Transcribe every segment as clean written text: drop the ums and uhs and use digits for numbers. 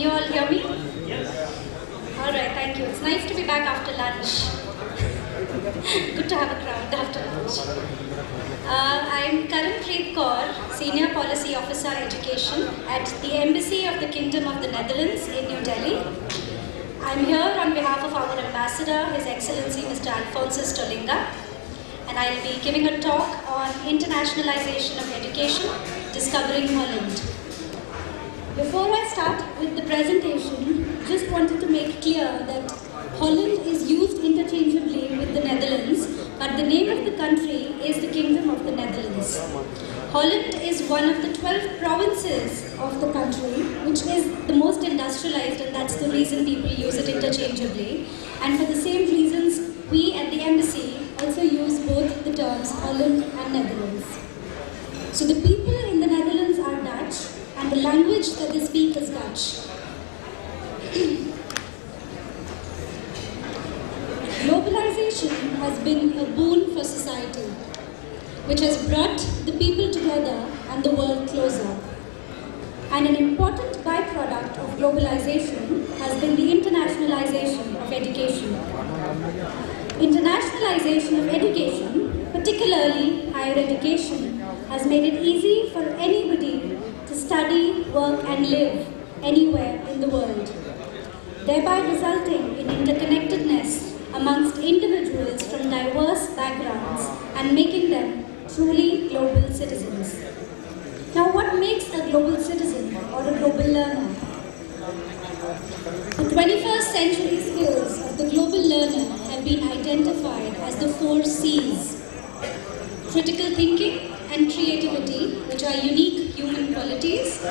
you all hear me? Yes. All right, thank you. It's nice to be back after lunch. Good to have a crowd after lunch. I'm Karanpreet Kaur, Senior Policy Officer Education at the Embassy of the Kingdom of the Netherlands in New Delhi. I'm here on behalf of our Ambassador, His Excellency Mr. Alphonsus Tolinga, and I'll be giving a talk on internationalization of education, discovering Holland. Before I start with the presentation, just wanted to make clear that Holland is used interchangeably with the Netherlands, but the name of the country is the Kingdom of the Netherlands. Holland is one of the 12 provinces of the country, which is the most industrialized, and that's the reason people use it interchangeably. And for the same reasons, we at the embassy also use both the terms Holland and Netherlands. So the people in the Netherlands are Dutch, and the language that they speak is Dutch. Globalization has been a boon for society, which has brought the people together and the world closer. And an important byproduct of globalization has been the internationalization of education. Internationalization of education, particularly higher education, has made it easy for anybody to study, work and live anywhere in the world, thereby resulting in interconnectedness amongst individuals from diverse backgrounds and making them truly global citizens. Now, what makes a global citizen or a global learner? The 21st century skills of the global learner have been identified as the 4 C's: critical thinking and creativity, which are unique human qualities,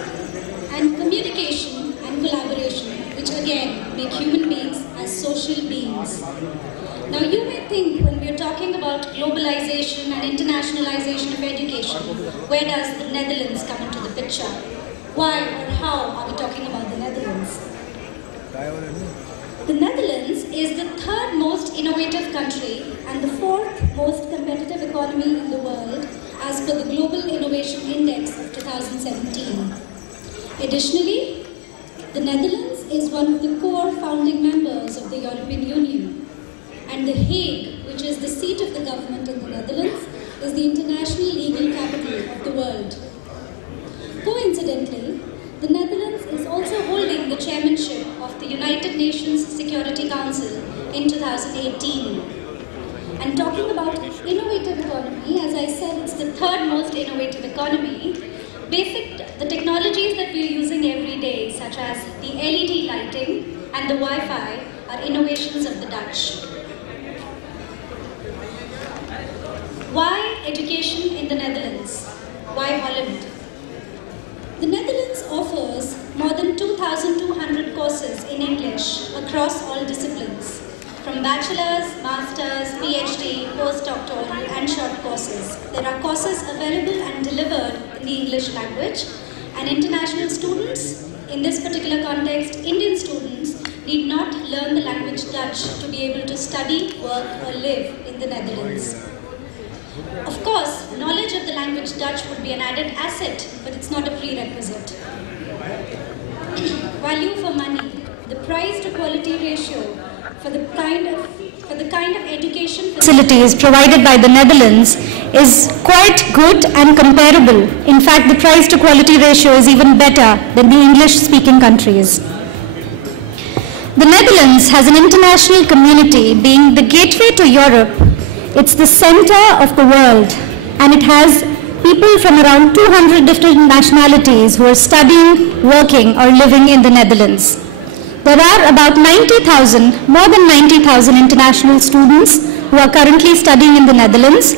and communication and collaboration, which again make human beings as social beings. Now you may think when we are talking about globalization and internationalization of education, where does the Netherlands come into the picture? Why or how are we talking about the Netherlands? The Netherlands is the 3rd most innovative country and the 4th most competitive economy in the world as per the Global Innovation Index of 2017. Additionally, the Netherlands is one of the core founding members of the European Union, and The Hague, which is the seat of the government in the Netherlands, is the international legal capital of the world. Coincidentally, the Netherlands is also holding the chairmanship of the United Nations Security Council in 2018. And talking about innovative economy, as I said, it's the 3rd most innovative economy. The technologies that we are using every day, such as the LED lighting and the Wi-Fi, are innovations of the Dutch. Why education in the Netherlands? Why Holland? The Netherlands offers more than 2,200 courses in English across all disciplines, from bachelor's, master's, PhD, postdoctoral and short courses. There are courses available and delivered in the English language, and international students, in this particular context, Indian students, need not learn the language Dutch to be able to study, work or live in the Netherlands. Of course, knowledge of the language Dutch would be an added asset, but it's not a prerequisite. Value for money. The price to quality ratio for the kind of education facilities provided by the Netherlands is quite good and comparable. In fact, the price to quality ratio is even better than the English-speaking countries. The Netherlands has an international community, being the gateway to Europe. It's the center of the world, and it has people from around 200 different nationalities who are studying, working or living in the Netherlands. There are about 90,000, more than 90,000 international students who are currently studying in the Netherlands,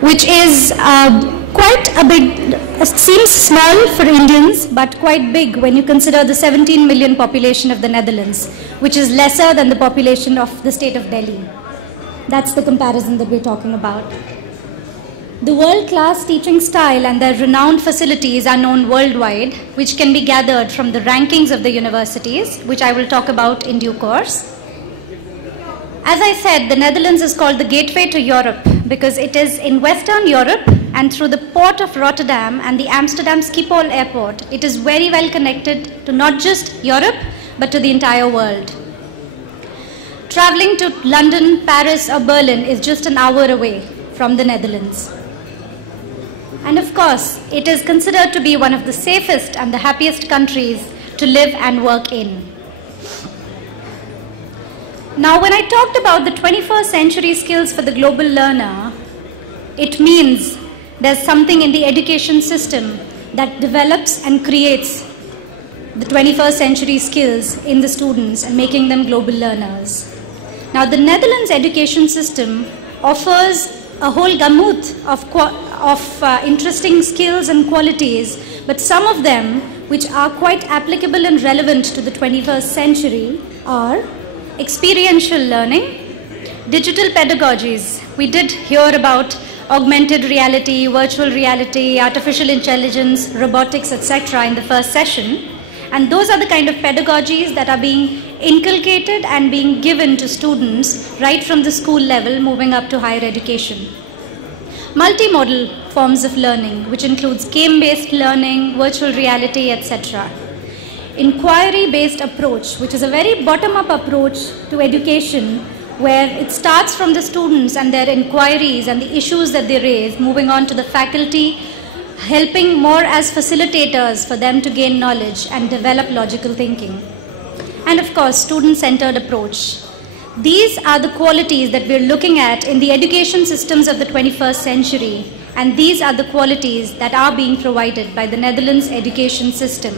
which is quite a big, seems small for Indians, but quite big when you consider the 17 million population of the Netherlands, which is lesser than the population of the state of Delhi. That's the comparison that we're talking about. The world-class teaching style and their renowned facilities are known worldwide, which can be gathered from the rankings of the universities, which I will talk about in due course. As I said, the Netherlands is called the gateway to Europe because it is in Western Europe, and through the port of Rotterdam and the Amsterdam Schiphol airport, it is very well connected to not just Europe, but to the entire world. Traveling to London, Paris, or Berlin is just an hour away from the Netherlands. And of course, it is considered to be one of the safest and the happiest countries to live and work in. Now, when I talked about the 21st century skills for the global learner, it means there's something in the education system that develops and creates the 21st century skills in the students and making them global learners. Now, the Netherlands education system offers a whole gamut of interesting skills and qualities, but some of them which are quite applicable and relevant to the 21st century are experiential learning, digital pedagogies. We did hear about augmented reality, virtual reality, artificial intelligence, robotics, etc. in the first session. And those are the kind of pedagogies that are being inculcated and being given to students right from the school level moving up to higher education. Multimodal forms of learning, which includes game-based learning, virtual reality, etc. Inquiry-based approach, which is a very bottom-up approach to education, where it starts from the students and their inquiries and the issues that they raise, moving on to the faculty, helping more as facilitators for them to gain knowledge and develop logical thinking. And of course, student-centered approach. These are the qualities that we're looking at in the education systems of the 21st century, and these are the qualities that are being provided by the Netherlands education system.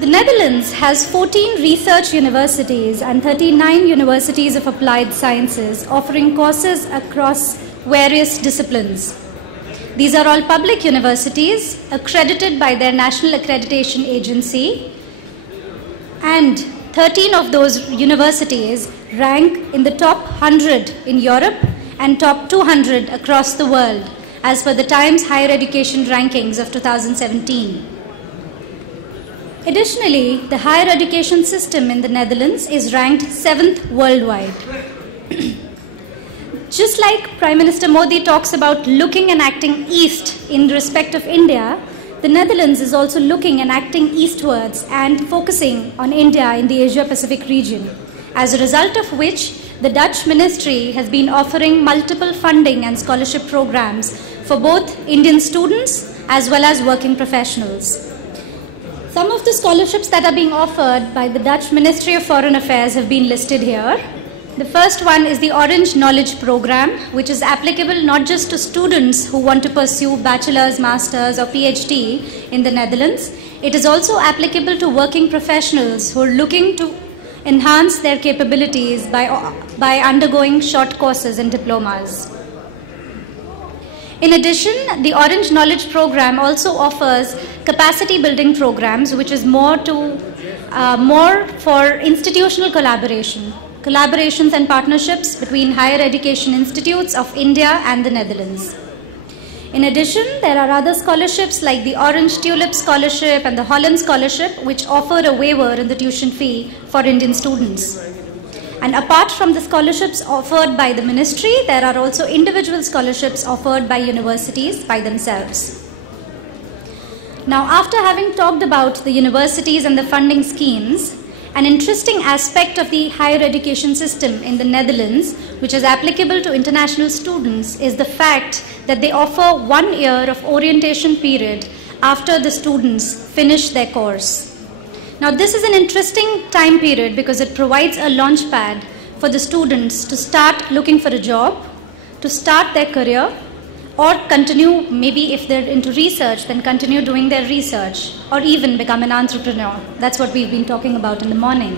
The Netherlands has 14 research universities and 39 universities of applied sciences offering courses across various disciplines. These are all public universities accredited by their national accreditation agency, and 13 of those universities rank in the top 100 in Europe and top 200 across the world as per the Times Higher Education Rankings of 2017. Additionally, the higher education system in the Netherlands is ranked 7th worldwide. Just like Prime Minister Modi talks about looking and acting east in respect of India, the Netherlands is also looking and acting eastwards and focusing on India in the Asia-Pacific region, as a result of which the Dutch ministry has been offering multiple funding and scholarship programs for both Indian students as well as working professionals. Some of the scholarships that are being offered by the Dutch Ministry of Foreign Affairs have been listed here. The first one is the Orange Knowledge Program, which is applicable not just to students who want to pursue bachelor's, master's or PhD in the Netherlands. It is also applicable to working professionals who are looking to enhance their capabilities by undergoing short courses and diplomas. In addition, the Orange Knowledge Program also offers capacity building programs, which is more for institutional collaborations and partnerships between higher education institutes of India and the Netherlands. In addition, there are other scholarships like the Orange Tulip Scholarship and the Holland Scholarship, which offer a waiver in the tuition fee for Indian students. And apart from the scholarships offered by the ministry, there are also individual scholarships offered by universities by themselves. Now, after having talked about the universities and the funding schemes, an interesting aspect of the higher education system in the Netherlands, which is applicable to international students, is the fact that they offer 1 year of orientation period after the students finish their course. Now, this is an interesting time period because it provides a launch pad for the students to start looking for a job, to start their career, or continue, maybe if they're into research, then continue doing their research, or even become an entrepreneur. That's what we've been talking about in the morning.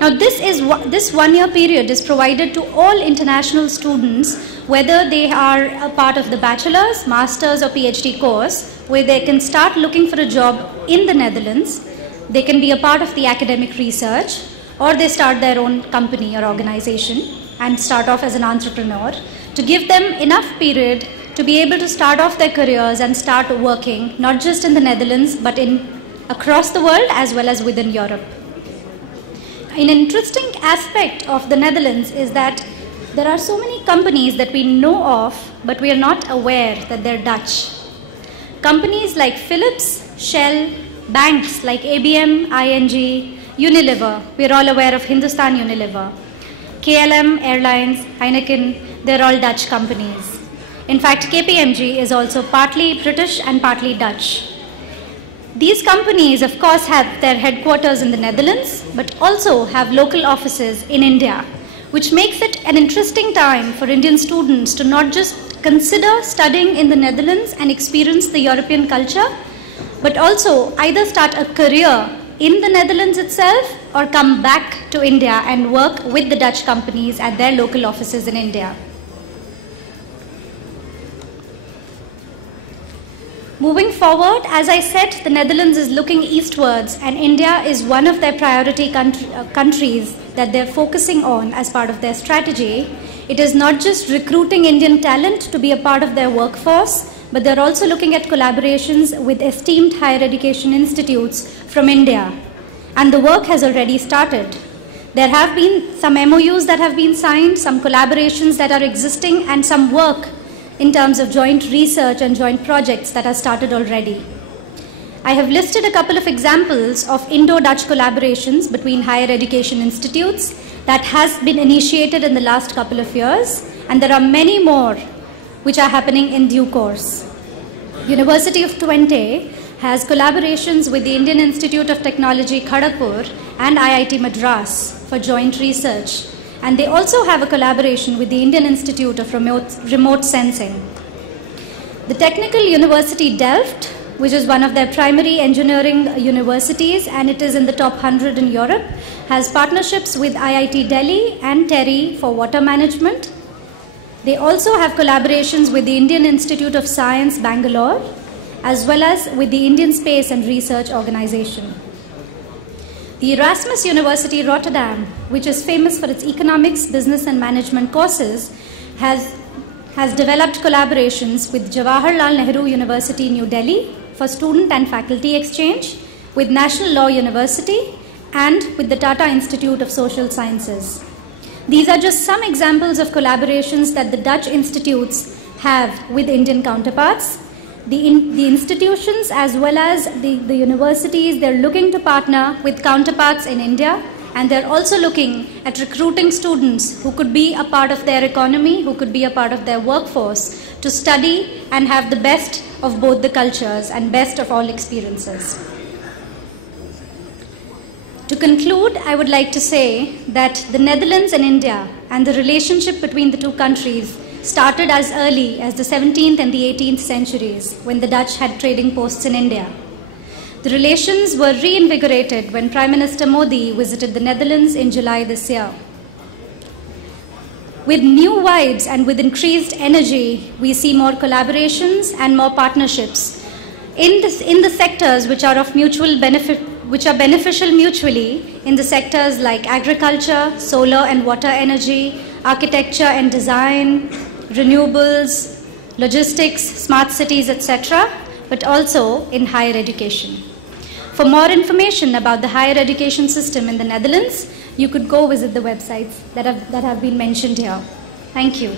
Now, this 1 year period is provided to all international students, whether they are a part of the bachelor's, master's, or PhD course, where they can start looking for a job in the Netherlands. They can be a part of the academic research, or they start their own company or organization and start off as an entrepreneur, to give them enough period to be able to start off their careers and start working, not just in the Netherlands, but across the world as well as within Europe. An interesting aspect of the Netherlands is that there are so many companies that we know of, but we are not aware that they're Dutch. Companies like Philips, Shell, banks like ABM, ING, Unilever, we're all aware of Hindustan Unilever, KLM, Airlines, Heineken, they're all Dutch companies. In fact, KPMG is also partly British and partly Dutch. These companies, of course, have their headquarters in the Netherlands, but also have local offices in India, which makes it an interesting time for Indian students to not just consider studying in the Netherlands and experience the European culture, but also either start a career in the Netherlands itself or come back to India and work with the Dutch companies at their local offices in India. Moving forward, as I said, the Netherlands is looking eastwards and India is one of their priority countries that they're focusing on as part of their strategy. It is not just recruiting Indian talent to be a part of their workforce, but they're also looking at collaborations with esteemed higher education institutes from India. And the work has already started. There have been some MOUs that have been signed, some collaborations that are existing, and some work in terms of joint research and joint projects that are started already. I have listed a couple of examples of Indo-Dutch collaborations between higher education institutes that has been initiated in the last couple of years, and there are many more which are happening in due course. University of Twente has collaborations with the Indian Institute of Technology, Kharagpur, and IIT Madras for joint research. And they also have a collaboration with the Indian Institute of Remote Sensing. The Technical University Delft, which is one of their primary engineering universities, and it is in the top 100 in Europe, has partnerships with IIT Delhi and TERI for water management. They also have collaborations with the Indian Institute of Science, Bangalore, as well as with the Indian Space and Research Organization. The Erasmus University Rotterdam, which is famous for its economics, business and management courses, has developed collaborations with Jawaharlal Nehru University, New Delhi for student and faculty exchange, with National Law University, and with the Tata Institute of Social Sciences. These are just some examples of collaborations that the Dutch institutes have with Indian counterparts. The institutions as well as the universities, they're looking to partner with counterparts in India, and they're also looking at recruiting students who could be a part of their economy, who could be a part of their workforce, to study and have the best of both the cultures and best of all experiences. To conclude, I would like to say that the Netherlands and India and the relationship between the two countries started as early as the 17th and the 18th centuries when the Dutch had trading posts in India. The relations were reinvigorated when Prime Minister Modi visited the Netherlands in July this year. With new vibes and with increased energy, we see more collaborations and more partnerships in the sectors which are of mutual benefit, which are beneficial mutually, in the sectors like agriculture, solar and water energy, architecture and design, renewables, logistics, smart cities, etc., but also in higher education. For more information about the higher education system in the Netherlands, you could go visit the websites that have been mentioned here. Thank you.